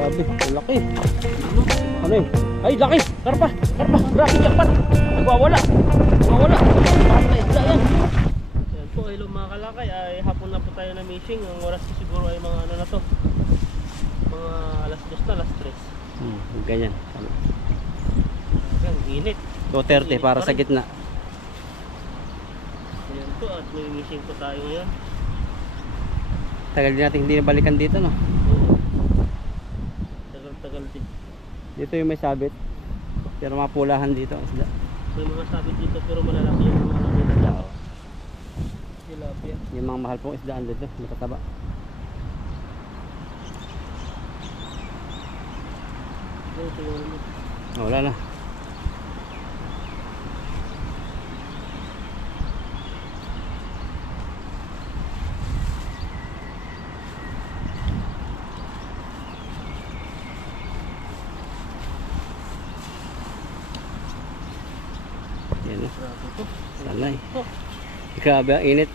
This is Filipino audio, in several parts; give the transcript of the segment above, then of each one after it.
Grabe, laki. Ano yun? Ay, laki! Karpa! Karpa! Grabe, jakpan! Nagwawala! Nagwawala! Bakit na isda yan? Yan po, hello mga kalakay. Ay, hapon na po tayo na missing. Ang oras ko siguro ay mga ano na to. Mga alas 2 na, alas 3. Ganyan. Ang init. 2:30 para sa gitna. Yan po, at may missing po tayo ngayon. Tagal din natin hindi nabalikan dito, no? Oo. Tagal-tagal din. Dito yung may sabit. Pero mga pulahan dito ang isda. May mga sabit dito pero malalaki yung mga nila. Tilapia. Yung mga mahal pong isdaan dito, matataba. Wala na. Yan na. Sanay. Grabe ang init.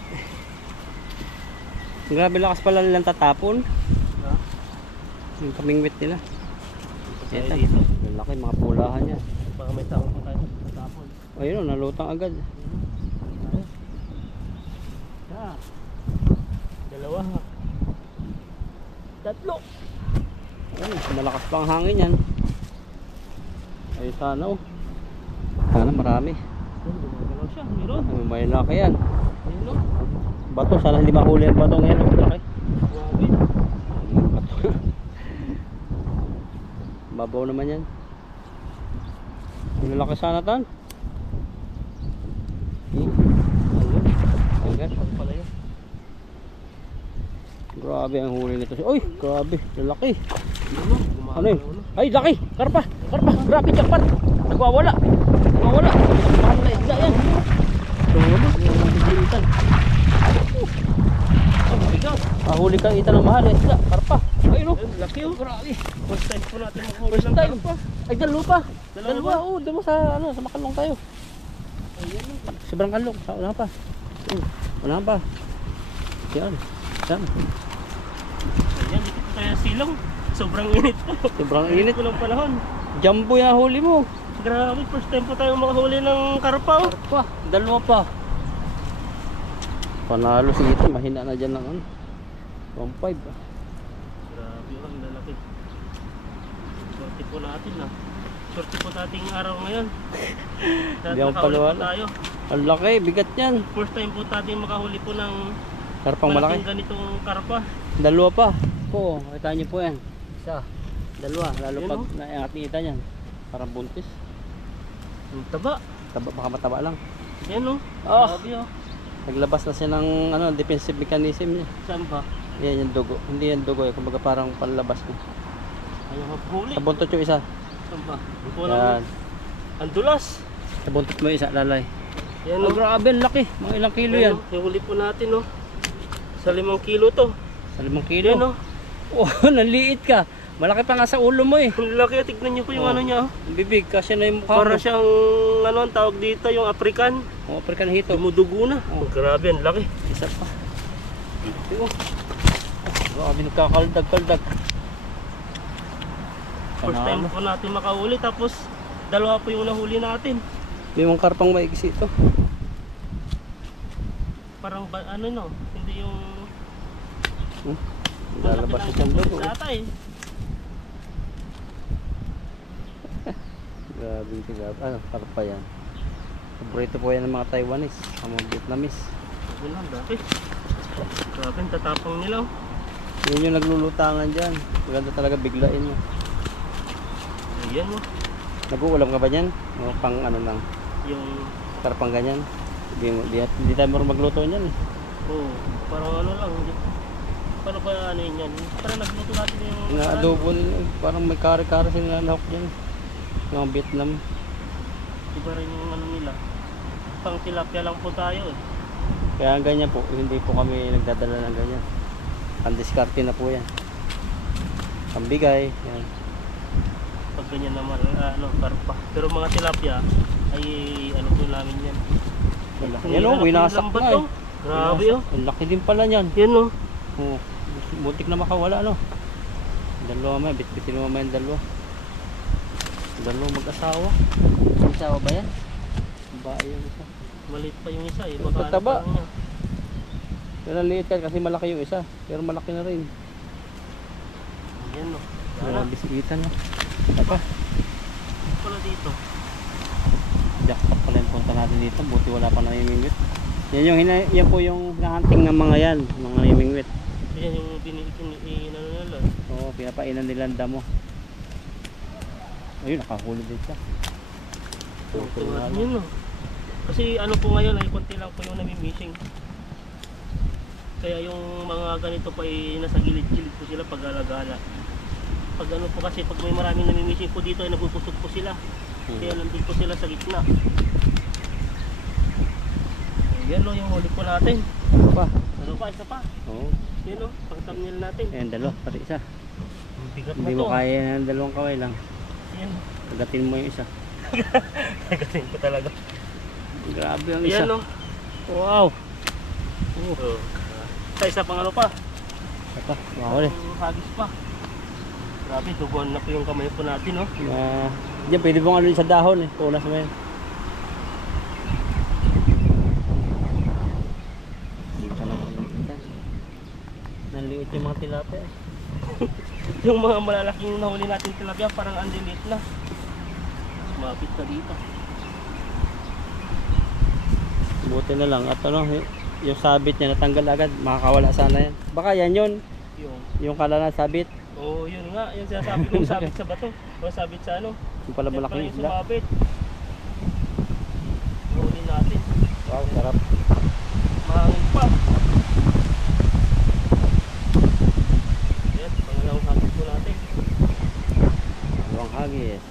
Grabe lakas pala nilang tatapon. Yung kamingwit nila. Ito. Ang laki mga pulahan niya. Baka may taong pa tayo tatapon. Ayun, nalutang agad. Dalawa. Tatlo. Ayun, malakas pa ang hangin yan. Ay sana oh. Sana marami. Gumagalaw siya, meron. May laki yan. Ayun o. Bato, sana hindi mahuli ang bato ngayon. Ang laki. Grabe. Bato. Babaw naman yan. Ang laki sana tan. Agad. Pala yun. Grabe ang huli nito. Uy, grabe, lalaki. Ano yun? Gumagalaw na. Ay, laki! Karpa! Karpa! Grabe, jakpan! Nagwawala! Nagwawala! Mahal na isda yan. Tulog. Huli kang ita ng mahal na isda. Karpa. Ayun o. Laki o. Grabe. First time po natin maghuli First ng time. karpa. Ay, dalawa pa. Dalawa Dalawa. ba? Oo, dalawa sa, ano, sa Makalong tayo. Sobrang kalong. Wala pa. Wala pa. Yan. Yan. Ayan, dito po tayo sa silong. Sobrang init po. Sobrang init. Po ng panahon. Jumbo yung huli mo. Grabe, first time po tayo makahuli ng karpa o. Pa, dalawa pa. Panalo si ito, mahina na dyan ng ano. 1.5. Grabe o, ang lalaki. Swerte po natin na. Swerte po nating araw ngayon. Hindi ako Nakahuli po paliwala. tayo. Ang laki, bigat yan. First time po natin makahuli po ng Karpang malaki. malaking ganitong karpa. Dalawa pa. Po, kita nyo po yan. Isa. Dalawa, lalo Yan, pag oh. nakikita yan. Parang buntis. Ang taba. Taba, baka mataba lang. Yan o. Oh. Grabe o. Naglabas na siya ng ano, defensive mechanism niya. Saan ba? Yan yung dugo. Hindi yan dugo eh. Kumbaga parang panlabas niya. Ayaw maghuli. Sa buntot yung isa. Saan ba? Hindi ko Yan. alam. Ang dulas. Sa buntot mo yung isa, lalay. Yan Oh, o. grabe, ang laki. Mga ilang kilo yan. Yung huli po natin o. Sa 5 kilo to. Sa 5 kilo. Yan o. Oh, naliit ka. Malaki pa nga sa ulo mo eh. Ang laki. Tignan niyo po yung Oh. ano niya o. Ang bibig, kasi na yung mukha Para mo. siyang ano ang tawag dito, yung African. Oh, African hito. Dumudugo na. Oh. Grabe, ang laki. Isa pa. Oh. Grabe, nagkakaldag-kaldag. First time po natin makahuli, tapos dalawa po yung nahuli natin. May mga karpang maigsi ito. Parang ano no, hindi yung Lalabas malaki yung lang dugo. yung data eh. Grabe, grabe. Ano, karpa yan. Paborito po yan ng mga Taiwanese, ang mga Vietnamese. Yun lang, dati. Grabe, ang tatapang nila. Oh. Yun yung naglulutangan dyan. Maganda talaga biglain mo. Ayan mo, Nag-uulam ka ba dyan? O pang ano lang, yung, karpang ganyan? Hindi tayo marunong magluto niyan. oh, parang ano lang, paano ba ano yun yan? Parang nagluto natin yung, Na adobo, parang may kare-kare sila na lahok dyan. Yung Vietnam. iba rin yung ano nila. Pang tilapia lang po tayo eh. Kaya ganyan po, hindi po kami nagdadala ng ganyan. Pandiskarte na po yan. Pambigay, yan. Pag ganyan naman, ano, karpa. Pero mga tilapia, ay ano po namin yan. Yan o, winasak Lambat, na eh. oh. Grabe oh. Ang laki din pala niyan. Yan oh. Oh, butik na makawala no. Dalawa may, bitbitin mo may dalawa. Dalawa mag-asawa. Asawa ba yan? Babae yung isa. Maliit pa yung isa eh. Yung Baka pataba. ano pa lang yan. Pero ang liit yan kasi malaki yung isa. Pero malaki na rin. Ayan no. Wala bisikitan no. Apa? Pala dito. Jackpot pala yung punta natin dito. Buti wala pa namimingwit. Yan po yung nahanting ng mga yan. Mga namimingwit. Yan yung inano nila. Oo, pinapainan nila ang damo. Ayun, nakahuli din siya. Tuwa din yun no. Kasi ano po ngayon ay konti lang po yung namimishing. Kaya yung mga ganito pa ay nasa gilid-gilid po sila pag alagala. Pag ano po kasi pag may maraming namimishing po dito ay nagpupusog po sila. Kaya nandun po sila sa gitna. Yan no yung huli po natin. Ano pa? Ano pa? Isa pa. Oo. Yan no, pang thumbnail natin. Ayan, dalawa. Pati isa. Ang bigat na Hindi to. mo kaya ng dalawang kaway lang. Yan. Kagatin mo yung isa. Kagatin ko talaga. Grabe ang isa. Yan no. Wow. Oh. Isa pang ano pa. Apa? Mahuli. Ang hagis pa. Grabe, duguan na po yung kamay po natin no. Diyan, pwede mong ano sa dahon eh. Punas mo yan. Naliit yung mga tilapia eh. Yung mga malalaking nahuli natin tilapia parang andilit na. Sumapit na dito. Buti na lang at ano, yung sabit niya natanggal agad, makakawala sana yan. Baka yan yun, yung kala na sabit. Oo, yun nga, yung sinasabi ko sabit sa bato. O sabit sa ano. Yung pala Yan malaking yung isda. sumabit. Huli natin. Wow, sarap. Mahangin pa. Yan, pangalawang hagis po natin. Dalawang hagis.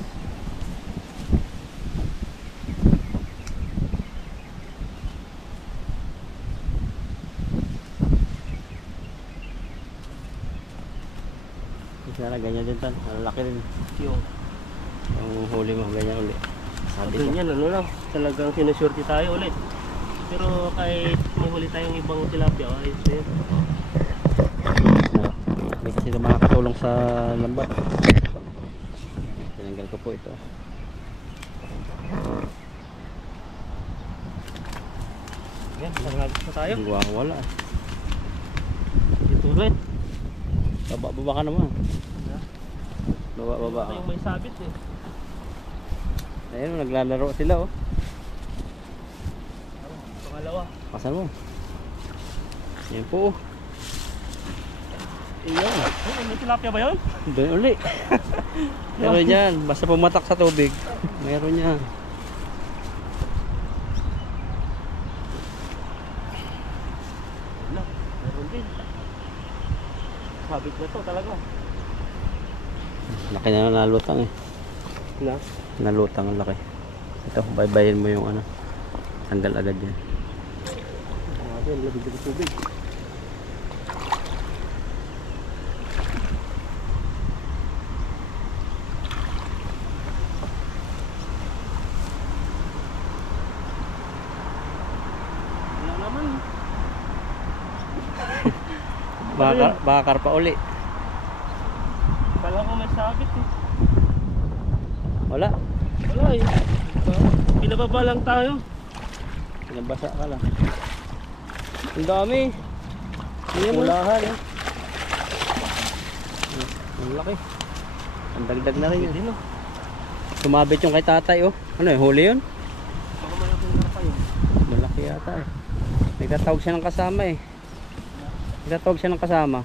Sana ganyan din tan, malaki rin. Yung Huli mo, ganyan uli. Sabi ko. ganyan, ano lang. Talagang sinusurti tayo ulit. Pero kahit may huli tayong ibang tilapia, ayos na yun. Hindi kasi ito makakatulong sa lambat. Tinanggal ko po ito. Yan, panghagis na tayo. Wala. Dito ulit. Baba ka naman. Baba Ito ka. yung may sabit eh. Ayun, naglalaro sila oh. Pangalawa. Pasan mo. Yan po oh. Iyan. Oh, may tilapia ba yun? Doon uli. Meron yan. Basta pumatak sa tubig. Meron yan. Wala, meron din. Sabit na to talaga. Laki na nalutang eh. Na? Nalutang ang laki. Ito, baybayin mo yung ano. Tanggal agad yan. Yan, labig na tubig. Wala naman. Bakar pa uli. Kala ko may sabit eh. Wala. Wala eh. Pinababa lang tayo. Pinabasa ka lang. Ang dami. Ulahan eh. Ang laki. Ang dagdag na rin yun. Hindi no. Sumabit yung kay tatay oh. Ano eh, huli yun? Baka malaking karpa yun. Malaki yata eh. May katawag siya ng kasama eh. May katawag siya ng kasama.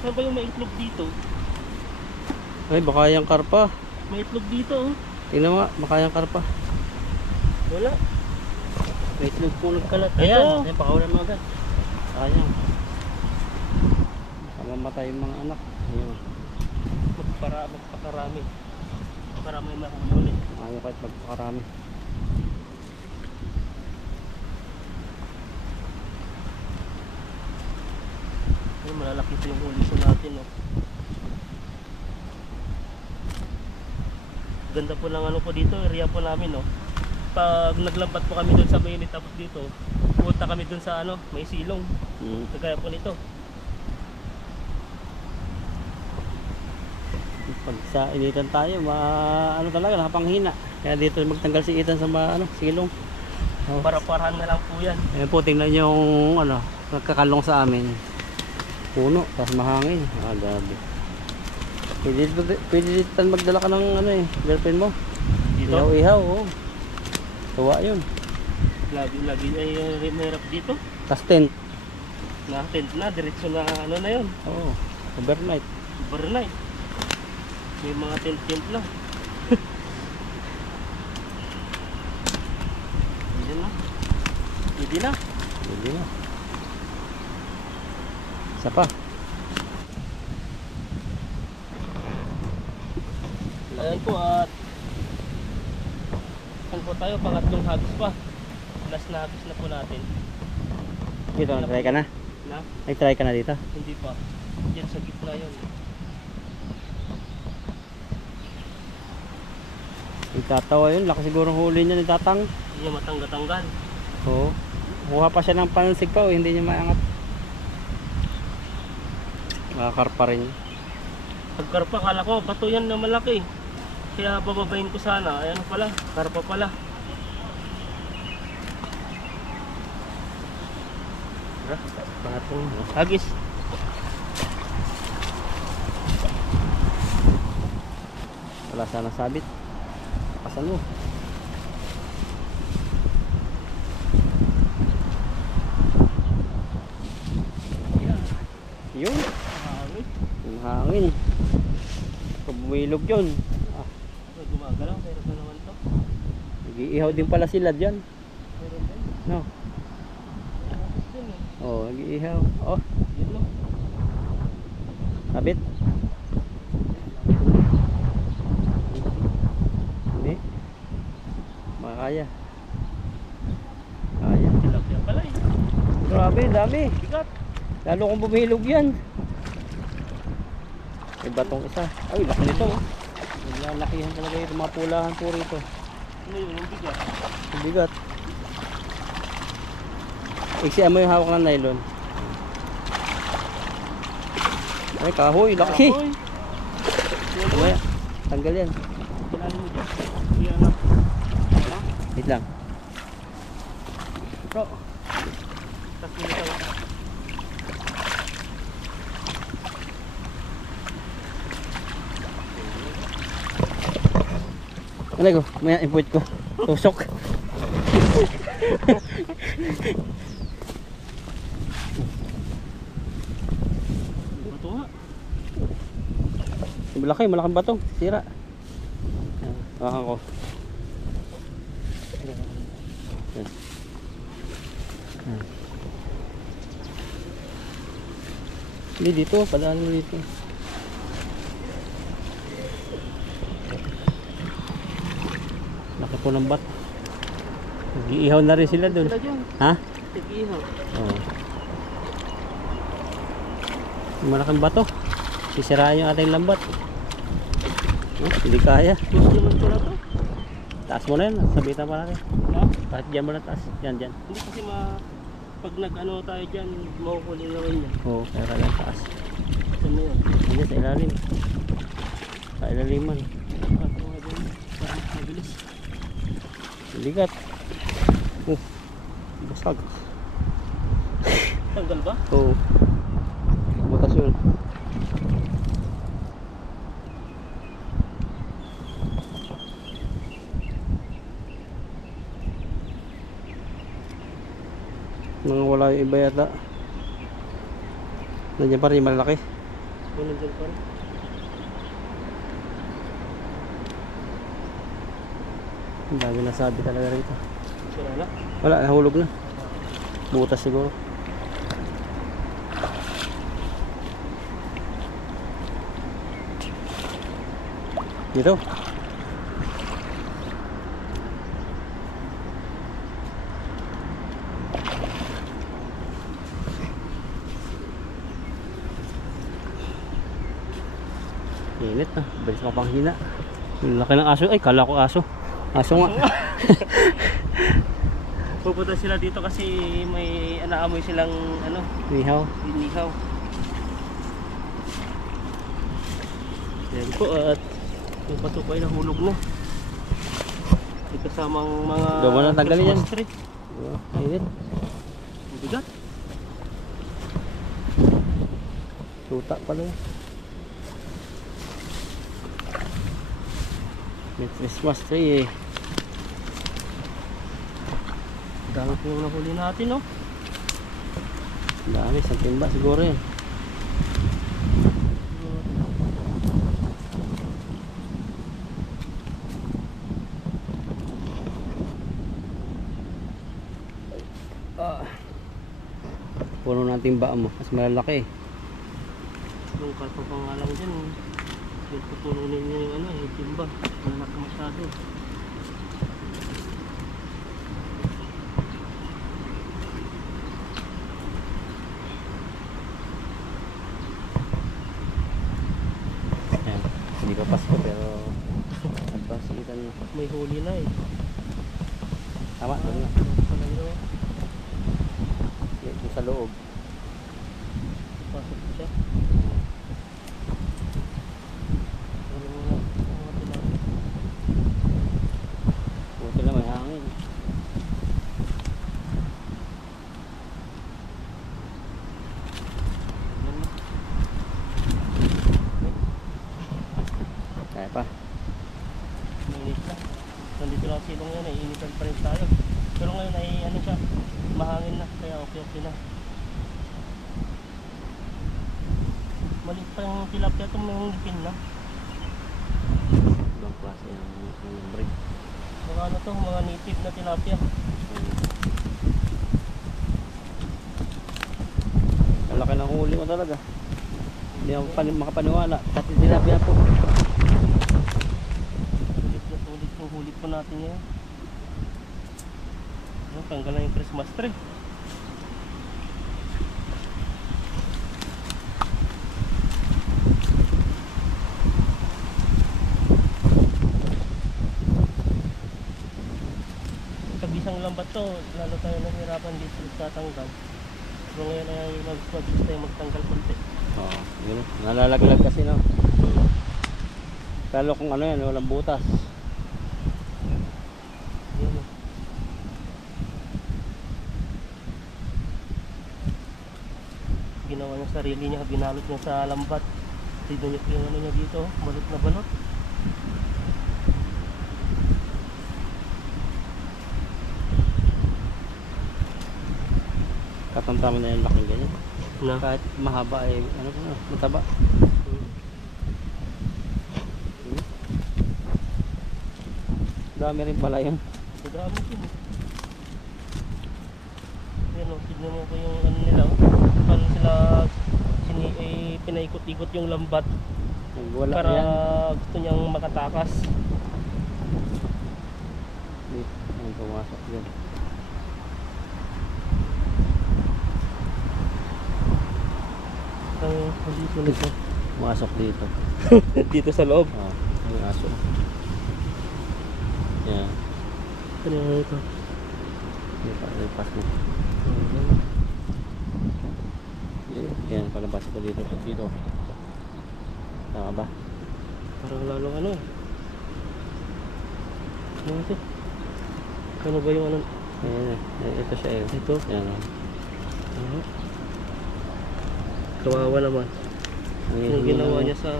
Saan ba yung may itlog dito? Ay, baka yung karpa. May itlog dito oh. Tingnan mo nga, baka yung karpa. Wala. May itlog po nagkalat. Ito. Ayan, ayan, pakawalan mo agad. Sayang. Mamamatay yung mga anak. Ayun. Magpakarami. Para may mahuli. Ayaw kahit magpakarami. Ay, malalaki ito yung huli sa natin oh. Ganda po lang ano po dito, area po namin oh. pag naglambat po kami doon sa mainit tapos dito, pupunta kami doon sa ano, may silong. Kagaya po nito. Pag sa initan tayo, ano talaga, nakapanghina. Kaya dito magtanggal si Ethan sa silong. Oh. Para-parahan na lang po yan. Ayan po, tingnan yung nagkakalong sa amin. Puno, tapos mahangin. Gabi. Pwede dito magdala ka ng girlfriend mo. Dito? Ihaw-ihaw, oh. Tuwa yun. Lagi ay mahirap dito. Tas tent. Na-tent na, diretso na ano na yun. Oo, overnight. Overnight. May mga tent-tent na. Pwede na. Pwede na. Pwede na. Isa pa. Ayan po at saan po tayo, pangatlong hagis pa. Last na hagis na po natin. Dito, nag-try ka na? Na? Nag-try ka na dito? Hindi pa. Diyan sa gitna yun. Itatawa yun, laki siguro huli niya ni Tatang. Hindi niya matangga-tanggal. Oo. Kuha pa siya ng pansig pa, hindi niya maangat. Makakarpa rin. Pagkarpa, kala ko, bato yan na malaki. Kaya bababayin ko sana. Ayan pala, karpa pala. Pangatlong hagis. Wala sana sabit. Pasan mo. Yun. Hangin. Yung hangin. Pag bumilog yun. Gumagalaw, pero na naman to. Nag-iihaw din pala sila dyan. Meron din. No? Hagis din eh. Oo, nag-iihaw. Oh, Yun no. sabit. Hindi. Makakaya. Kaya. Tilapia pala eh. Grabe, dami. Bigat. Lalo kung bumilog yan. May batong isa. Ay, laki nito. Lalakihan talaga yung mga pulahan po rito. Ano yun, ang bigat. Ang bigat. Iksiyan mo yung hawak ng nylon. Ay, kahoy, laki. Kahoy. Mamaya, tanggal yan. Kailangan mo dyan. Iyan na. Wait lang. Bro. Tapos nilitaw. Ano ko? May import ko. Tusok. Bato nga. Malaki, malaking bato. Sira. Hawakan ko. Yan. Hindi dito, padaan mo dito. Laki po ng bat. Nag-iihaw na rin sila dun. Sila dyan. Ha? Tig-ihaw. Oo. Yung malaking bato. Sisirain yung ating lambat. Hindi kaya. Gusto naman pala to. Taas mo na yan. Sabitan pa natin. Ha? Kahit dyan mo na taas. Dyan, dyan. Hindi kasi pag nag-ano tayo dyan, makukuling na rin yan. Oo, kaya kailangan taas. Saan na yun? Hindi, sa ilalim. Sa ilaliman. At mga dyan. Parang mabilis. Ligat. Basag. Tanggal ba? Oo. Butas yun. Nang wala yung iba yata. Nandiyan pa rin yung malaki. Kunin dyan pa rin. Ang dami nasabi talaga rito. Sira na. Wala, nahulog na. Butas siguro. Dito. Init na. Bilis mapanghina. Yung laki ng aso. Ay, kala ko aso. Aso nga. Pupunta sila dito kasi may naamoy silang ano, Nihaw. inihaw. Yan po at yung pato po ay nahulog na. May kasamang mga Doon mo na tanggalin yan. Christmas tree. Ayun. Ang bigat. Tuta pala yun. May Christmas tree eh. Dami po yung nahuli natin, no? Ang dami, isang timba siguro yun. Puno ng timba mo, mas malalaki. Yung karpa pa nga lang dyan. Yung tutulong ninyo yung ano, yung timba. Malaki masyado. Ayan, hindi pa Pasko pero nagpasitan mo. May huli na eh. Tama, doon nga. Pala yun. Doon sa loob. Pasok po siya. Ano mga tinapos? Buti na may hangin. Yan na. Kaya pa. Mainit na. Nandito lang silong yan eh. Initan pa rin tayo. Pero ngayon ay ano siya. Mahangin na. Kaya okay na. Maliit pa yung tilapia itong may ngipin na. Ibang klase yung break. Mga ano to, mga native na tilapia. Kalaki ng huli mo talaga. Hindi ako makapaniwala. Kasi tilapia po. Sulit na sulit yung huli po natin ngayon. Ano, tanggal na yung Christmas tree. Kabisang lambat to, lalo tayo nahirapan dito tatanggal. Pero ngayon ay mag-mabilis tayo magtanggal konti. Oo, yun. Nalalaglag kasi no. Lalo kung ano yan, walang butas. Yan o. Ginawa niya sarili niya, binalot niya sa lambat. Tignan niyo yung ano niya dito, balot na balot. Katamtaman na yung laking ganyan. Na. Kahit mahaba ay ano na, mataba. Dami rin pala yun. Dami din. Yan o, tignan mo ko yung ano nila o. Paano sila pinaikot-ikot yung lambat Wala para yan. gusto niyang makatakas. Ang pumasok yan. Ang dito nito. Pumasok dito. Dito sa loob. Oo, yung aso. Yan. Ano yung ito? Ipas mo. Yan, palabas ko dito. Dito. Tama ba? Parang lalong ano eh. Ano ito? Ano ba yung ano? Ayan, ito siya eh. Ito? Yan. Ano? Kawawa naman. Yung ginawa niya sa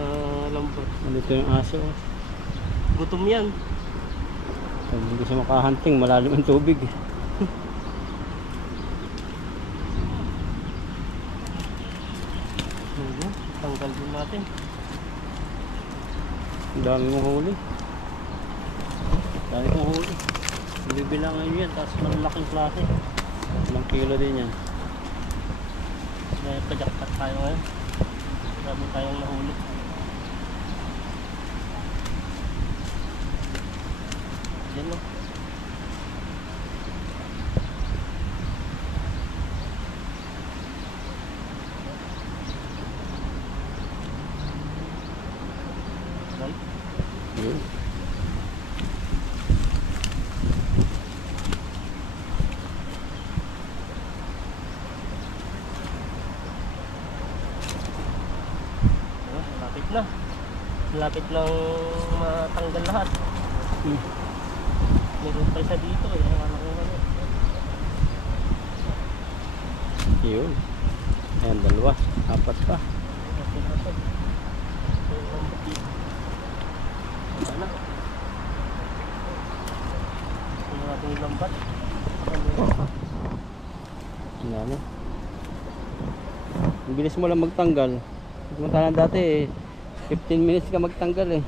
lambat. Dito yung aso. Gutom yan. Pag hindi siya makahunting, malalim ang tubig. Ayun, tanggal din natin. Ang dami mong huli. Dami mong huli. Bibilangan yan, tapos malaking klase. Ilang kilo din yan. May pajakpat tayo ngayon. Marami tayong nahuli. Yan o. Yun. na. Malapit nang matanggal lahat. Meron pa isa dito eh. Yun. Ayan, dalawa. Apat pa. Sana. Ano natin yung lambat? Ano? Ang bilis mo lang magtanggal. Samantalang dati 15 minutes ka magtanggal eh.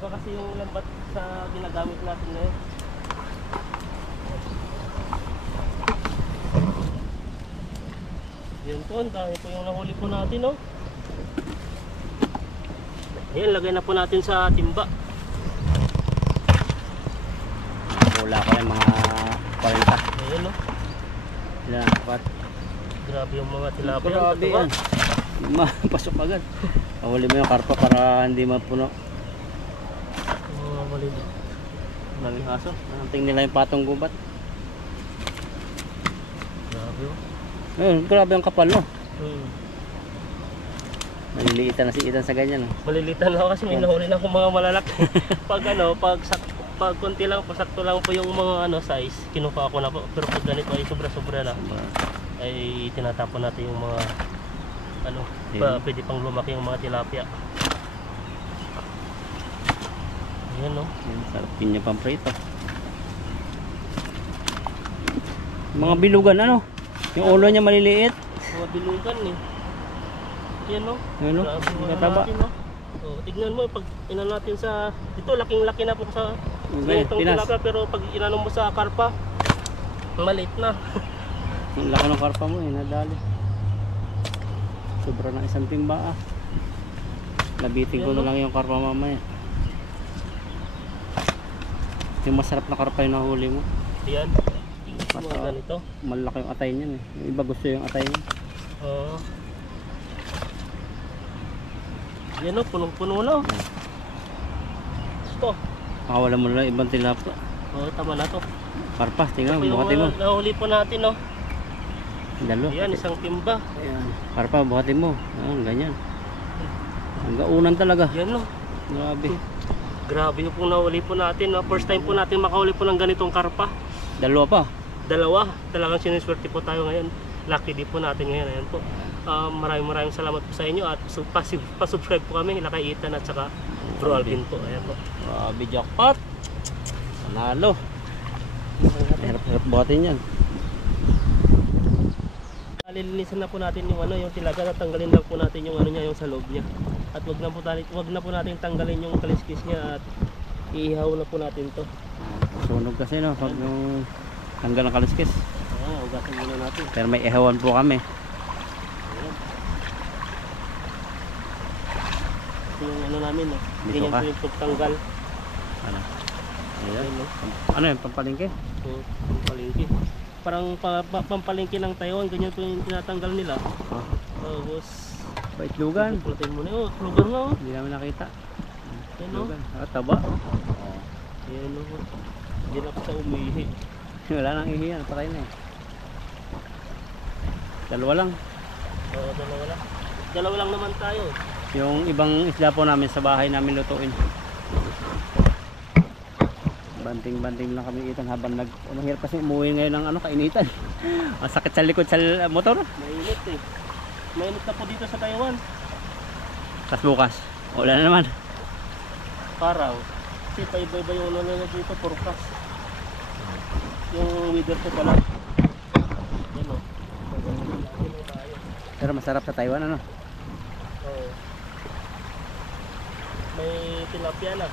Iba kasi yung lambat sa ginagamit natin ngayon. Yun po, dahil po yung nahuli po natin, no? Ayan, lagay na po natin sa timba. Wala ko yung mga 40. Ayan, no? Ilan ang kapat? Grabe yung mga tilapia. Grabe yan. Pasok agad. Pahuli mo yung karpa para hindi mapuno. Mga maliliit. Maraming aso. Nanting nila yung patong gubat. Grabe, oh. Ayun, grabe ang kapal no. Maliliitan na si Ethan sa ganyan. Malilitan ako kasi may nahuli na akong mga malalaki. Pag konti lang, pasakto lang po yung mga size, kinuha ko na po. Pero pag ganito ay sobra-sobra na, ay tinatapon natin yung mga pwede pang lumaki yung mga tilapia. Ayan, no? Sarap din niya pang prito. Mga bilugan ano? Yung ulo niya maliliit. Mga bilugan eh. Ayan, no? Ano? Grabe mga Kataba. natin, no? Oh, tignan mo, pag inan natin sa dito, laking-laki na po sa ganitong Pinas. tilapia, pero pag inano mo sa karpa, maliit na. Ang laki ng karpa mo eh, nadali. Sobra na isang timba ah. Labitin ko na lang yung karpa mamaya. Yung masarap na karpa yung nahuli mo. Ayan. Basta Mga ganito. malaki yung atay niyan eh. Yung iba gusto yung atay niyan. Oo. Yan o, punong-puno na. Gusto. Pakawala mo lang ibang tilapia. Oo, tama na to. Karpa, tingnan Ito mo, yung buhatin mo. nahuli po natin, no? Dalo. Ayan, isang timba. Ayan. Karpa, buhatin mo. Ayan, ganyan. Ang gaunan talaga. Yan, no? Grabe. Grabe yung pong nahuli po natin, no? First time po natin makahuli po ng ganitong karpa. Dalawa pa. Dalawa. Talagang siniswerte po tayo ngayon. Lucky din po natin ngayon. Ayan po. Maraming salamat po sa inyo at pa-subscribe po kami kila kay Ethan at saka Bro Alvin po. Ayan po. Grabe, jackpot. Panalo. Hirap-hirap buhatin yan. Lilinisan na po natin yung yung tilaga, natanggalin lang po natin yung niya, yung sa loob niya. At wag na po natin tanggalin yung kaliskis niya at iihaw na po natin to. Sunog kasi no, pag yung tanggal ng kaliskis. Ugasan muna natin. Pero may ihawan po kami. Ayan. Yung namin, no? Dito Ganyan ka? po yung pagtanggal. Ano? Ayan. Ayan, no? Ano yun, pampalingke? So, pampalingki. Parang pampalingki ng Taiwan, ganyan po yung tinatanggal nila. Oh, Tapos, paitlugan. pulutin mo na yun. Lugar na, oh. Hindi namin nakita. Ayan, no? Itlugan. Taba. Ayan, no? Hindi na po sa umihi. Wala nang ihiyan, patay na eh. Dalawa lang. Oo, dalawa lang. Dalawa lang naman tayo. Yung ibang isda po namin sa bahay namin lutuin. Banting-banting lang kami Ethan habang mahirap kasi umuwi ngayon ng kainitan. Ang sakit sa likod sa motor. Mainit eh. Mainit na po dito sa Taiwan. Tapos bukas, wala na naman. Parang. Kasi paiba-iba yung nila dito, forecast. Yung weather ko pala. Yan o. Pero masarap sa Taiwan ano? Oo. May tilapia na.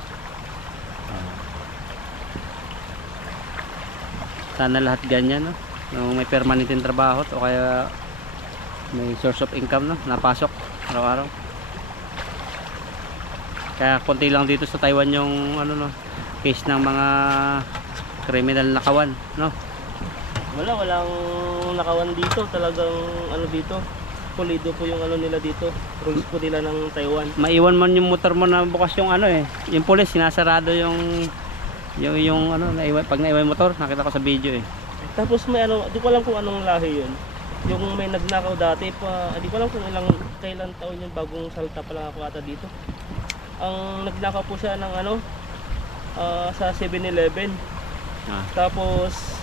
Sana lahat ganyan no? Yung may permanenteng trabaho o kaya may source of income no? Napasok araw-araw. Kaya konti lang dito sa Taiwan yung case ng mga criminal na kawan no? Walang nakawan dito. Talagang dito. Pulido po yung nila dito. Rules po nila ng Taiwan. Maiwan man yung motor mo na bukas yung yung pulis sinasarado yung naiwan, pag naiwan motor nakita ko sa video eh. Tapos may di ko alam kung anong lahi yun. Yung may nagnakaw dati pa, hindi ko alam kung kailan taon yun, bagong salta pa lang ako ata dito. Ang nagnakaw po siya ng ano, sa 7-Eleven. Tapos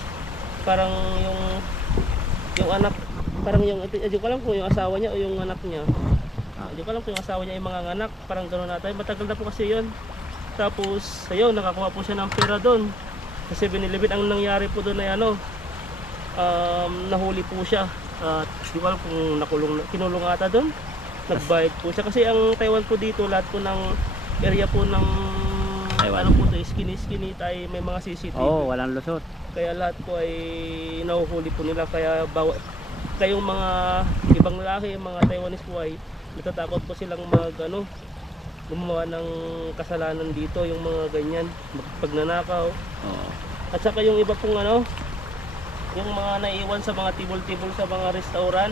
parang yung anak, parang hindi ko alam kung yung asawa niya o yung anak niya. Hindi ko alam kung yung asawa niya yung mga anak, parang gano'n natin. Matagal na po kasi yun. Tapos ayun, nakakuha po siya ng pera doon sa 7-Eleven. Ang nangyari po doon ay ano, nahuli po siya. Hindi ko alam kung kinulong ata doon. Nagbayad po siya kasi ang Taiwan po dito, lahat po ng area po ng Taiwan. ano po to, skinny tayo, may mga CCTV. Walang lusot. Kaya lahat po ay nahuhuli po nila. Kaya kayong mga ibang lalaki, mga Taiwanese po ay natatakot po silang gumawa ng kasalanan dito, yung mga ganyan, pagnanakaw. At saka yung iba pong yung mga naiiwan sa mga tibol-tibol sa mga restaurant,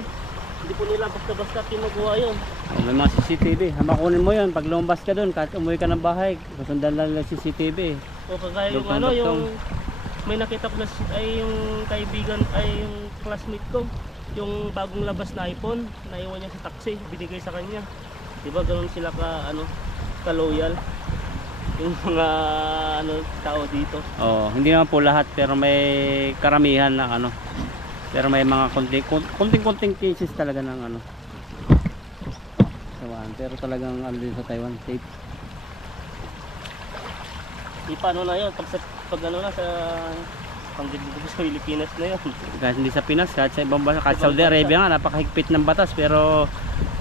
hindi po nila basta-basta kinukuha yun. May mga CCTV. Makunin mo yun. Pag lumabas ka doon, kahit umuwi ka ng bahay, susundan lang ng CCTV. O kagaya yung yung may nakita ko ay yung kaibigan, ay yung classmate ko, yung bagong labas na iPhone, naiwan niya sa taxi, binigay sa kanya. Diba ganoon sila ka loyal yung mga tao dito. Hindi naman po lahat, pero may karamihan na pero may mga konting cases talaga ng Taiwan. Pero talagang din sa Taiwan safe. Paano na yun? Pag sa pangdigdig sa Pilipinas na yun. Kahit hindi sa Pinas, kahit sa ibang bansa, kahit Saudi Arabia nga, napakahigpit ng batas, pero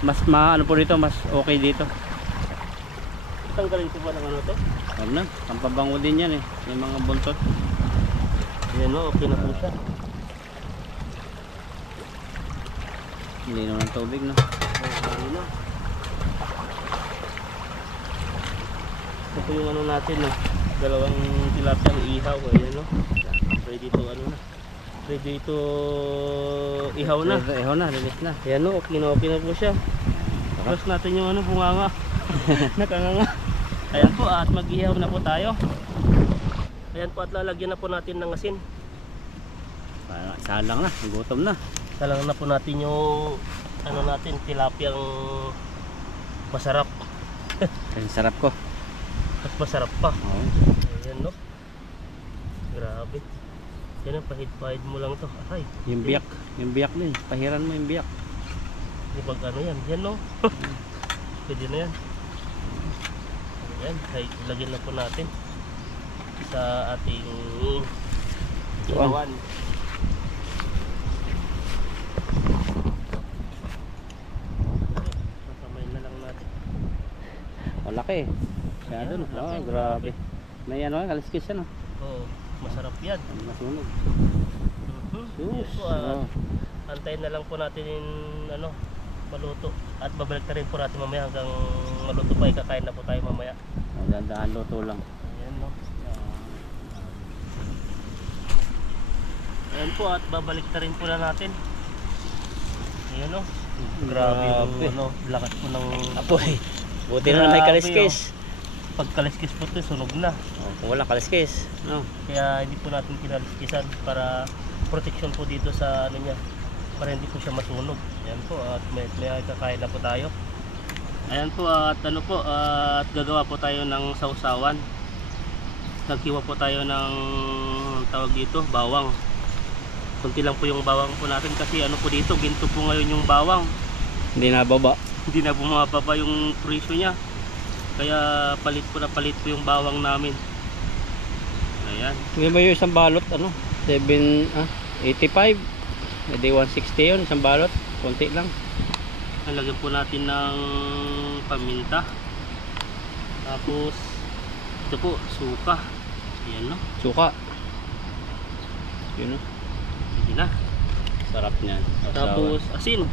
mas po dito, mas okay dito. Tanggalin ko ba ng to? Na, pampabango din yan yung mga buntot. Yan okay na po siya. Hindi naman ng tubig na. Okay na. Ito po yung natin dalawang tilapia ang ihaw. Ayan ready to ready to ihaw na. Ihaw na, release na. Ayan okay na po siya. Tapos natin yung bunganga. Nakanganga. Ayan po at mag-ihaw na po tayo. Ayan po at lalagyan na po natin ng asin. Salang na, gutom na. Salang na po natin yung tilapiyang masarap. Ang sarap ko. At masarap pa. Ayan grabe. Yan pahid mo lang to. Ay, yung biyak din. Pahiran mo yung biyak. Pag yan pwede na yan. Ayan, lagyan na po natin sa ating ihawan. Makamay na lang natin. Malaki. Kaya doon. Grabe. May kaliskis yan. Masarap yan. Masunog. Yes, antayin na lang po natin maluto. At babalik na rin po natin mamaya hanggang maluto pa. Ikakain na po tayo mamaya. Dadaan luto lang. Ayan Ayan po at babalik na rin po na natin. Ayan grabe yung lakas po ng apoy. Buti na may kaliskis. Pag kaliskis po ito, sunog na. Kung wala kaliskis. Kaya hindi po natin kinaliskisan para protection po dito sa niya. Para hindi po siya masunog. Ayan po at may kakain na po tayo. Ayan po at at gagawa po tayo ng sausawan. Nagkiwa po tayo ng tawag dito, bawang. Kunti lang po yung bawang po natin kasi po dito, ginto po ngayon yung bawang. Hindi na baba. Hindi na bumababa yung presyo niya. Kaya palit po yung bawang namin. Ayan. Hindi ba yung isang balot 85? Hindi 160 yun, isang balot. Konti lang. Lagyan po natin ng paminta. Tapos ito po, suka. Ayan Suka. Yun Hindi na. Sarap niyan. Tapos asin.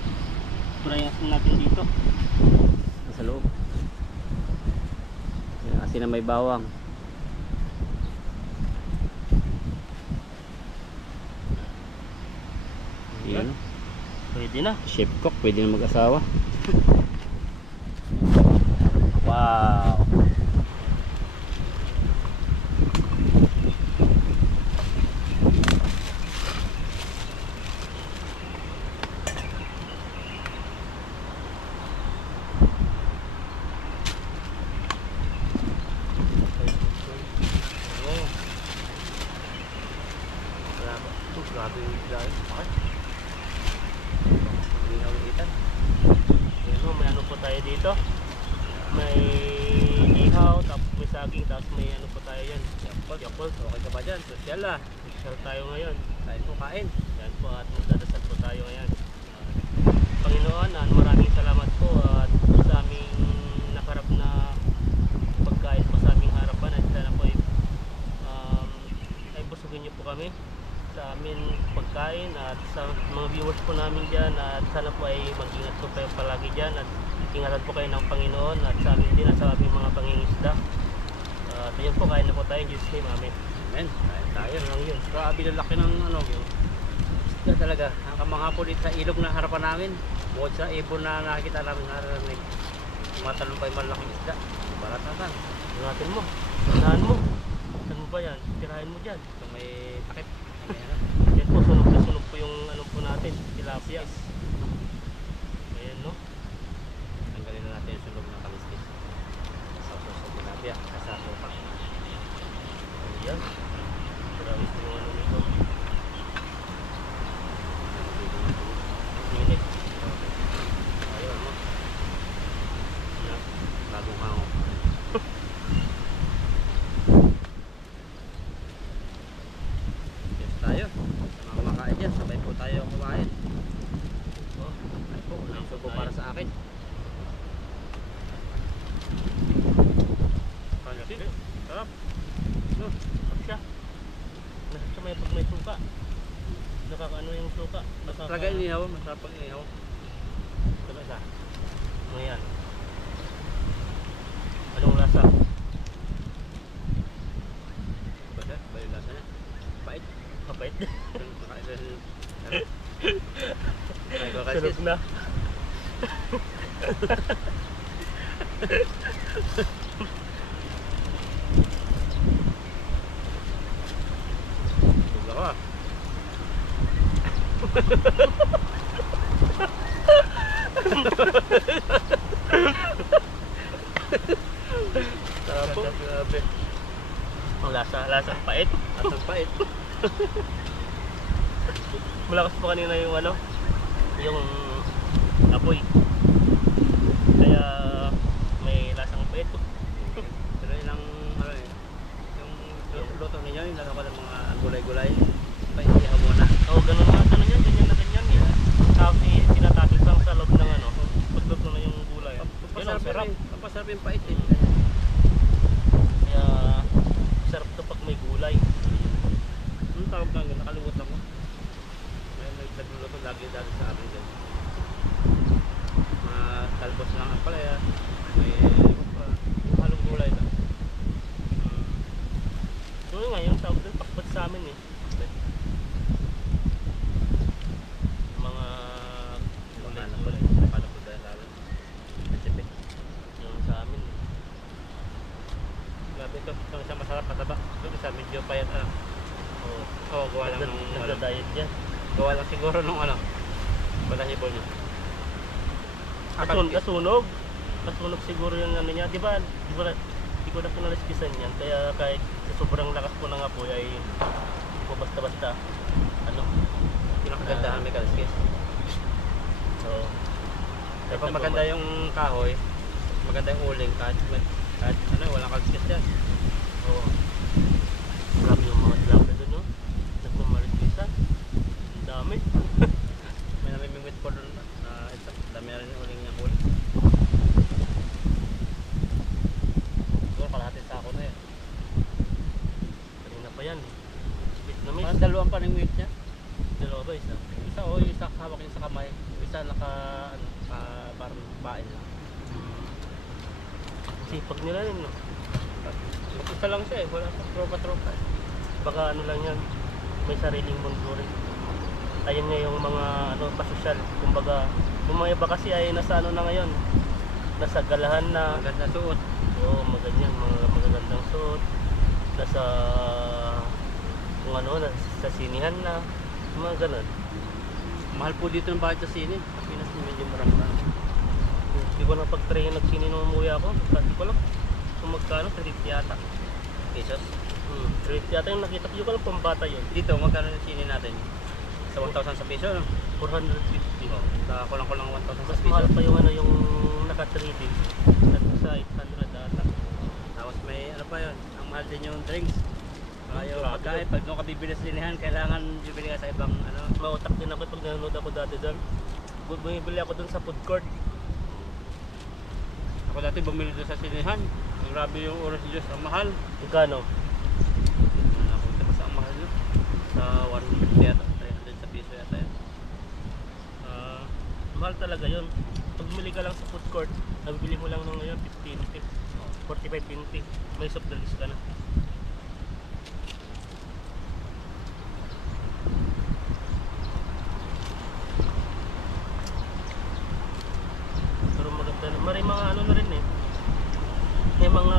Purayasin natin dito. Sa loob. Asin na may bawang. Yan. Pwede na. Chef cook, pwede na mag-asawa. Wow. dito. May ihaw, tapos may saging, tapos may ano po tayo yan. Yakult. Okay ka ba dyan? Sosyal ah. Social tayo ngayon. Kain po kain. Yan po at magdadasal po tayo ngayon. Panginoon, maraming salamat po at sa aming nakarap na pagkain po sa aming harapan at sana po ay busugin niyo po kami sa amin pagkain at sa mga viewers po namin dyan at sana po ay mag-ingat po kayo palagi dyan at ingatan po kayo ng Panginoon at sa amin din at sa aming mga pangingisda. At yun po, kain na po tayo in Jesus name, amen. Amen. Kain tayo. Yun lang yun. Grabe na laki ng ano. Isda talaga. Ang kamangha po dito sa ilog na harapan namin. Bukod sa ibon na nakikita namin narinig. Tumatalong pa yung malaking isda. Baratatan. Ingatan mo, unahan mo. Saan mo ba yan? Tirahin mo dyan. Ito may takip. May ano. Yan po, sunog na sunog po yung ano po natin, tilapia. Ayan no. Tanggalin na natin yung sulog ng kaliskis. Sa susog na nabiya. Sa sopa. Ayan. Grabe po yung ano nito. Minit. Ayun no. Yan. Bagong hango. Yes tayo. Sa mga makain dyan, sabay po tayo kumain. Oh, Ay po, unang subo para sa akin. sarap. No, sarap siya. Nasap siya may pag may suka. Nakakaano yung suka. Talaga inihaw, masarap pag inihaw. Ito ba isa? Ano yan? Anong lasa? Basta, ba yung lasa niya? Pait. Kapait? Sunog Sunog na. ako ah. Sarap po. Grabe. Ang lasang pait. Asang pait. Malakas po kanina yung ano, yung apoy. Kaya may lasang pait. Pero yun ang ano eh. Yung luto ninyo, yung lalo ko ng mga gulay-gulay. Paiihaw muna. Oo, ganun nga, ganun yan, ganyan na ganyan eh. Tapos tinatapos lang sa loob ng ano, pagluto na yung gulay. Yun ang sarap. Papasarap yung pait eh. Kaya sarap to pag may gulay. Anong tawag lang yun? Nakalimutan ko. May nagluluto lagi dati sa amin dyan. Mga talbos lang ang palaya. May halong gulay lang. Yun nga, yung tawag doon, pakbat sa amin eh. Mga gulay-gulay. Nakala ko dahil namin. Pacific. Yung sa amin eh. Grabe ito. Itong isang masarap pataba. Ito isa medyo payat ano. Oo, gawa lang nung Nagda-diet yan. gawa lang siguro nung ano. Balahibo niya. Nasunog. Nasunog siguro yung ano niya. Di ba di ko na pinaliskisan yan. Kaya kahit sa sobrang lakas po ng apoy ay hindi po basta-basta. Ano? Pinakagandahan may kaliskis. So, Kaya pag maganda yung kahoy, maganda yung uling kahit ano, walang kaliskis yan. Oo. Grabe yung mga tilapia doon, no? Nagmamarispisan. Ang dami. May namimingwit po doon na ito. Dami na rin yung uling niyang uling. Siguro kalahating sako na yan. Kanina pa yan. Vietnamese. Parang dalawang pa ng weight niya. Dalawa ba isa? Isa o yung isa hawak niya sa kamay. Yung isa naka ano, parang bain lang. Sipag nila yun, no? Isa lang siya eh, wala sa tropa-tropa eh. Baka ano lang yan. May sariling mundo rin. Ayun nga yung mga ano, pasosyal. Kumbaga, yung mga iba kasi ay nasa ano na ngayon. Nasa galahan na. Maganda suot. Oo, maganyan. Mga magagandang suot. Nasa kung ano, nasa sinihan na. Mga ganun. Mahal po dito ng bahay sa sine. Pinas niya medyo marami. Hindi ko na pag-try yung nagsini nung umuwi ako. Kasi ko lang. Kung magkano, 350 yata. Pesos. 350 yata yung nakita ko. Yung lang pambata yun. Dito, magkano yung sine natin? Sa 1,000 sa piso, no? 450. Sa kulang-kulang 1,000 sa Mas piso. mahal pa yung ano, yung naka 3 days. At sa 800 ata. Tapos may ano pa yun, ang mahal din yung drinks. Ayaw Grabe pagkain, pag doon ka bibili sa sinihan, kailangan bibili ka sa ibang ano. Mautak din ako pag nanonood ako dati doon. Bumibili ako doon sa food court. Ako dati bumili doon sa sinihan. Grabe yung oras ni Diyos, ang mahal. Magkano? Ako ito mas ang mahal yun. Sa 150 yata, 300 sa piso yata yun. Mahal talaga yun. Pag bumili ka lang sa food court, nabibili mo lang ng ngayon 15, 45, 20. May soft drinks ka na. Pero maganda na. May mga ano na rin eh. May mga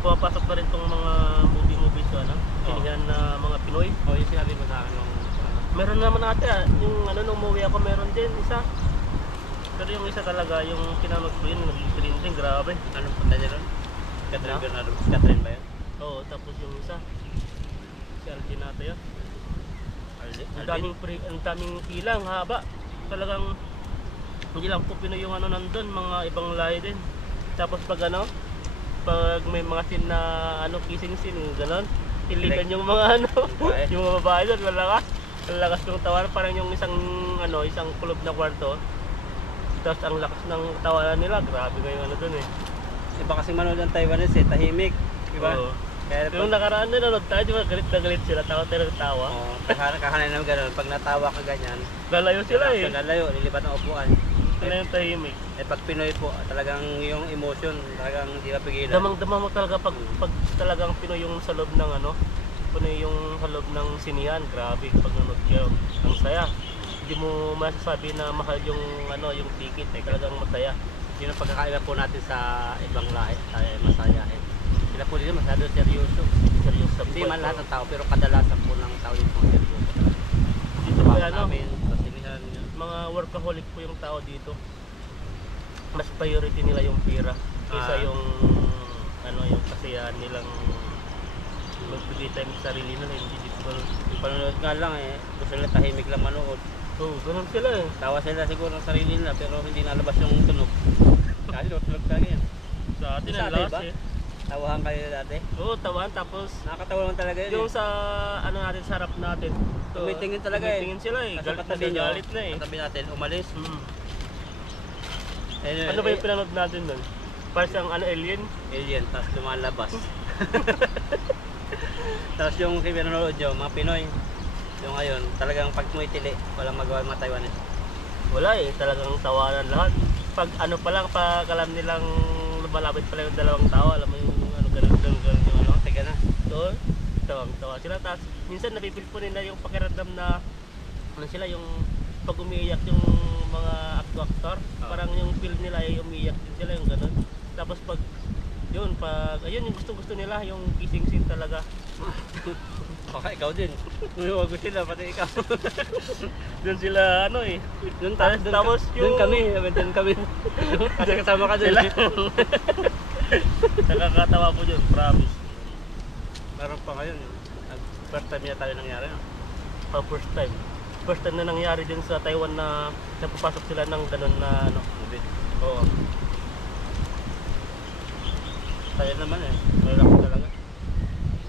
pumapasok na rin tong mga movie so ano, sinihan na mga Pinoy. O yung sinabi mo sa akin nung Meron naman ate yung ano nung umuwi ako meron din isa. Pero yung isa talaga yung pinanood ko yun, nag-screen din, grabe. anong punta niya doon? Catherine Ano? Bernardo. Catherine ba yun? Oo, tapos yung isa si Alvin ata yun. Ang Alvin? ang daming pilang, haba. Talagang hindi lang po Pinoy yung ano nandun, mga ibang lahi din. Tapos pag ano, pag may mga scene na ano, kissing scene, gano'n, tilikan yung mga ano, Babae. yung mga babae doon, malakas. Malakas yung tawanan, parang yung isang ano, isang kulob na kwarto. Tapos ang lakas ng tawanan nila, grabe nga yung ano doon eh. Iba kasi manood ng Taiwanese eh, tahimik. Diba? Oo. Kaya Yung nakaraan din, nanood tayo, di ba, galit na galit sila, tawa tayo ng tawa. kakahanan naman gano'n, pag natawa ka ganyan, Lalayo sila eh. lalayo, lilipat ng upuan. Ano yung tahimik? Eh pag Pinoy po, talagang yung emotion, talagang hindi mapigilan. Damang-dama mo talaga pag talagang Pinoy yung sa loob ng ano, Pinoy yung sa loob ng sinihan, grabe pag nanood kayo. Ang saya. Hindi mo masasabi na mahal yung ano, yung ticket eh, talagang masaya. Yun ang pagkakaiba po natin sa ibang lahi, tayo ay masayahin. Sila po dito masyado seryoso. Seryoso. Hindi man lahat ng tao, pero kadalasan po ng tao dito seryoso talaga. Dito pa ano, Namin, sa sinihan, yun. mga workaholic po yung tao dito. Mas priority nila yung pera kaysa yung ano, yung kasiyahan nilang magbigay time sa sarili nila, hindi dito. Yung panonood nga lang eh, gusto nila tahimik lang manood. Oo, ganun sila eh. Tawa sila siguro ng sarili nila, pero hindi nalabas yung tunog. Kasi tulog talaga yan. Sa atin Sa ang atin last ba? eh. Tawahan kayo dati. Oo, tawan tapos Nakakatawa naman talaga yun yung eh. sa ano natin sa harap natin. Tumitingin talaga eh. Tumitingin sila eh. Kasi Galit na katabi nyo, galit na eh. katabi natin, umalis. Ano ba yung pinanood natin nun? Parang siyang ano, alien? Alien, tapos lumalabas. Tapos yung pinanood nyo, mga Pinoy, yung ngayon, talagang pag tumitili, walang magawa yung mga Taiwanese. Wala eh, talagang tawanan lahat. Pag ano pa lang, pag alam nilang lumalapit pala yung dalawang tao, alam mo yung ano, ganun yung ano. Teka na. So, tawang-tawa sila. Tapos minsan napipil po nila yung pakiramdam na ano sila, yung pag umiiyak yung mga actor, parang yung feel nila ay umiiyak din sila, yung ganun. Tapos pag yun, pag ayun yung gusto nila, yung kissing scene talaga. Baka ikaw din. Huwag sila, pati ikaw. Doon sila ano eh. Tapos Doon kami, doon kami. Kasi kasama ka doon. Nakakatawa po yun, promise. Meron pa ngayon. First time niya tayo nangyari. No? First time. First time na nangyari din sa Taiwan na napapasok sila ng ganun na ano. Oo. Tayo naman eh. Malaki talaga.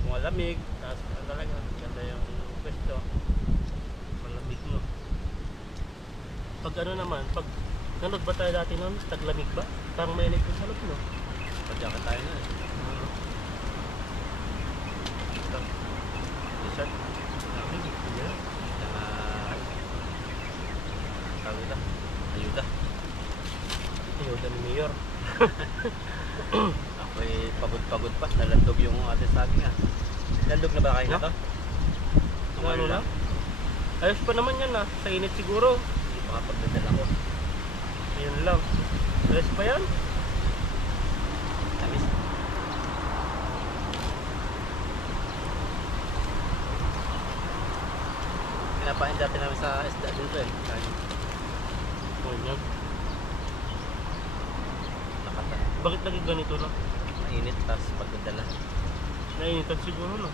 Malamig. Tapos talaga. Ganda yung pwesto. Malamig no. Pag ano naman, pag nanood ba tayo dati noon, taglamig ba? Parang mainit yung sa loob no? Padyakan tayo na eh. T-shirt. Saka kawila. Ayuda. Ayuda ni Mayor. Ako'y pagod-pagod pa. Nalandog yung ating saging ah. Landog na ba kayo na to? Ano na? Ayos pa naman yan sa init siguro. Hindi pa kapagdadala ko. Ayun lang. Ayos pa yan? Tamis. Pinapain dati namin sa isda dito eh. Ganyan. Nakata. Bakit lagi ganito na? Mainit tapos pagdadala. Nainitan siguro no?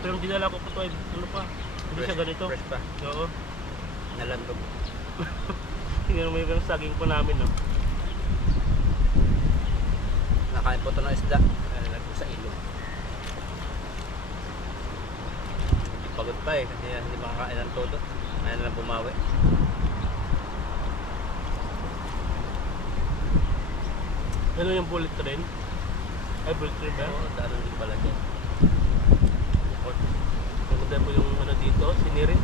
Pero yung dinala ko po ito ay ano pa? Hindi siya ganito. Fresh pa. Oo. Nalandog. Tingnan mo yung saging po namin no? nakain po ito ng isda. Nalagay sa ilog. Hindi pagod pa eh, kasi hindi makakain ng todo. Ayaw na lang bumawi. Ano yung bullet train? Ay, bullet train ba? Oo, daanan din pala dyan. Maganda po yung ano dito, sinirin.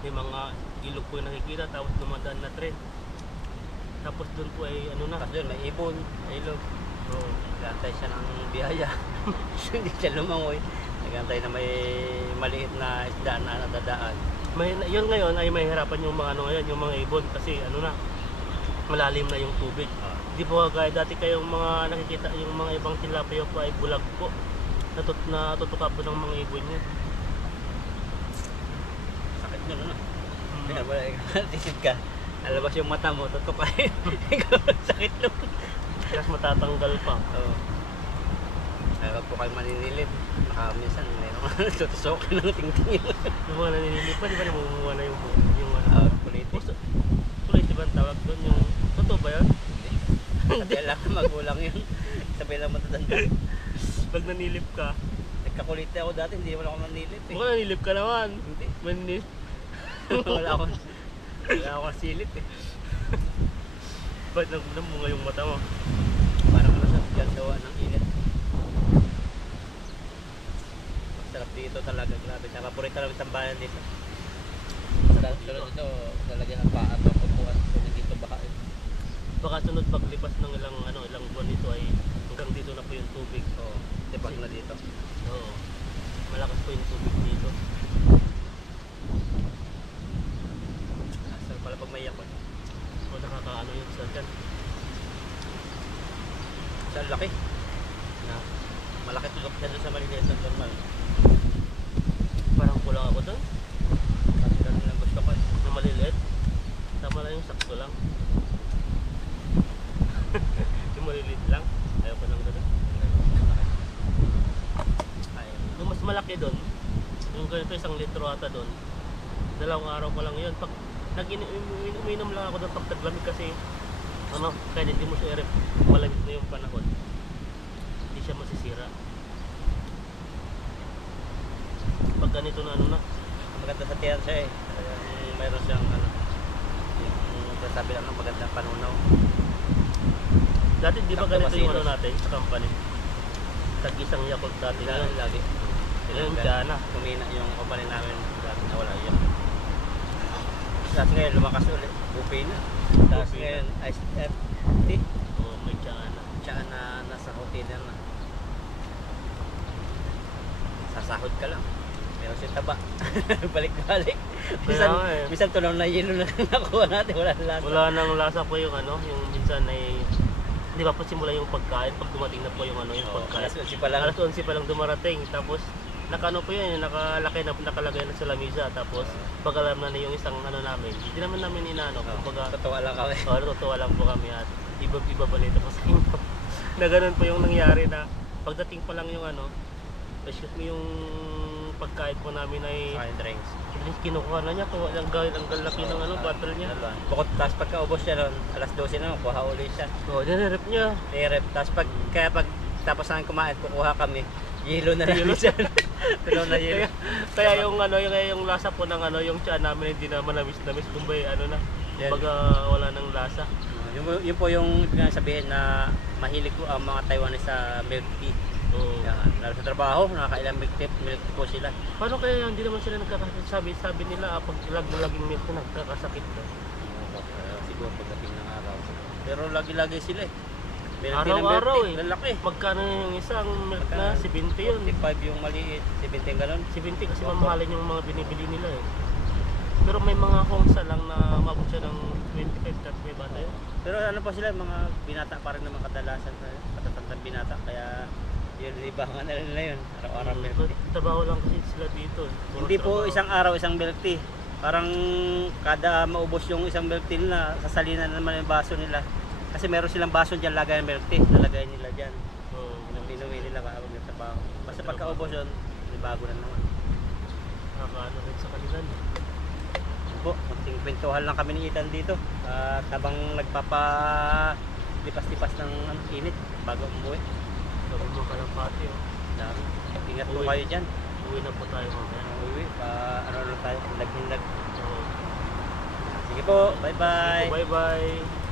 May mga ilog po yung nakikita, tapos dumadaan na tren. Tapos doon po ay ano na. Kasi may ibon, may ilog. Oo. Nagantay siya ng biyaya. Hindi siya lumangoy. Nagantay na may maliit na isda na nadadaan. Yun ngayon ay mahirapan yung mga ano ngayon, yung mga ibon kasi ano na, malalim na yung tubig. Hindi po kagaya dati kayong mga nakikita, yung mga ibang tilapia po ay bulag po. Natutuka po ng mga ibon niya. Sakit nyo na. Kaya wala tisip ka. Alabas yung mata mo, tutukain. Sakit nun. Tapos matatanggal pa. Oo. Ay, wag po kayo maninilip. Baka minsan mayroon tutusokin ng tingting. Yung mga naninilip pa, di ba namumuha na yung Ah, kulitis. Kulit, di ba ang tawag doon? Yung, totoo ba yun? Hindi. Kasi alam ko magulang yun. Sabay lang matatanda. Pag nanilip ka, Nagkakulit ako dati, hindi naman ako nanilip eh. mukhang nanilip ka naman. Hindi. Maninilip. Wala akong silip eh. Ba't namunga yung mata mo? Parang ano sa gandawa ng init. Masarap dito talaga, grabe. Sa paborito namin tambayan dito. Sunod ito, talaga ang paa ito, pupuan kung hindi ito bakain. Baka sunod paglipas ng ilang buwan nito ay hanggang dito na po yung tubig. Oo, tibag na dito. Oo. Malakas po yung tubig dito. Asal pala pag may yakot. O nakakaano yung sa dyan. Sa laki. Na, Malaki tulok siya doon sa maliliit na normal. parang kulang ako doon. Kasi ganun lang gusto ko eh. Na maliliit. Tama lang yung sakto lang. Yung maliliit lang. Ayaw ko nang ganun. Yung mas malaki doon, yung ganito 1 litro ata doon, 2 araw ko lang yun. Pag uminom lang ako doon pag taglamig kasi kaya hindi mo siya i-rep, malamig na yung panahon, hindi siya masisira. Pag ganito na Maganda sa tiyan siya eh. Talagang mayroon siyang yung sasabi lang ng magandang panunaw. dati di ba Sakto ganito yung masilos. natin sa company, tag-isang Yakult dati Lagi. ngayon. Lagi. Ngayon dyan na. Kumina yung company namin dati na wala yun. Tapos ngayon lumakas ulit. Buffet na. Tapos Buffet na. ngayon iced tea. Oo, may tiyan na. Tsaka na nasa hotel na. Sasahod ka lang. Meron siyang taba. Balik-balik. Minsan, nga eh. minsan tunaw na yelo na nakuha natin. Wala na lasa. Wala nang lasa po yung yung minsan ay di ba po simula yung pagkain pag dumating na po yung yung Oo, pagkain. alas 11 pa lang. Alas 11 pa lang dumarating tapos nakano po yun, nakalagay na sa lamisa tapos pag alam na yung isang namin, hindi naman namin inaano, kumbaga Totoo lang kami. totoo lang po kami at iba balita po sa inyo. Na ganun po yung nangyari na pagdating pa lang yung excuse me, yung pagkain po namin ay Kain drinks. kinukuha na niya, ang laki ng bottle niya. Bukod tapos pagkaubos siya nun, alas 12 na, kuha uli siya. Oo, nire-rep niya. Nirep. Tapos kaya pag tapos namin kumain, kukuha kami. Yelo na lang siya. Tunaw na yelo. Kaya yung lasa po ng yung tiyan namin hindi naman namis kumbay Yan. kumbaga wala nang lasa. Yun po yung sabihin na mahilig ko ang mga Taiwanese sa milk tea. Oo. Yan. Lalo sa trabaho, nakakailang milk tea po sila. Paano kaya hindi naman sila nagkakasakit? Sabi nila pag laging milk na nagkakasakit ka. Siguro pagdating ng araw. Pero lagi-lagi sila eh. Milk tea na Araw-araw milk tea, lalaki. Magkano yung isang milk na? 70 yun. 45 yung maliit, 70 ganun. 70 kasi mamahalin yung mga binibili nila eh. Pero may mga kongsa lang na umabot siya ng 25 cut may bata yun. Pero ano pa sila, mga binata pa rin naman kadalasan, katatandang binata. Kaya yun, libangan na nila yun. Araw-araw milk tea. Trabaho lang kasi sila dito. Puro Hindi po trabaho. isang araw isang milk tea. Parang kada maubos yung isang milk tea nila, sasalinan naman yung baso nila. Kasi meron silang baso dyan, lagay ng milk tea. Nalagay nila dyan. Oo. Pinuwi nila kapag nagtrabaho. Basta pagkaubos yun, may bago na naman. Nakakaano rin sa kanila. Po, kunting kwentuhan lang kami ni Ethan dito. At habang lipas-lipas ng init bago umuwi. Sabi mo ka ng pati, oh. Dami. Ingat po Uwi. kayo dyan. Uwi na po tayo mamaya. Uwi, ano tayo, hindag-hindag. Oo. Sige po, bye-bye. Bye-bye.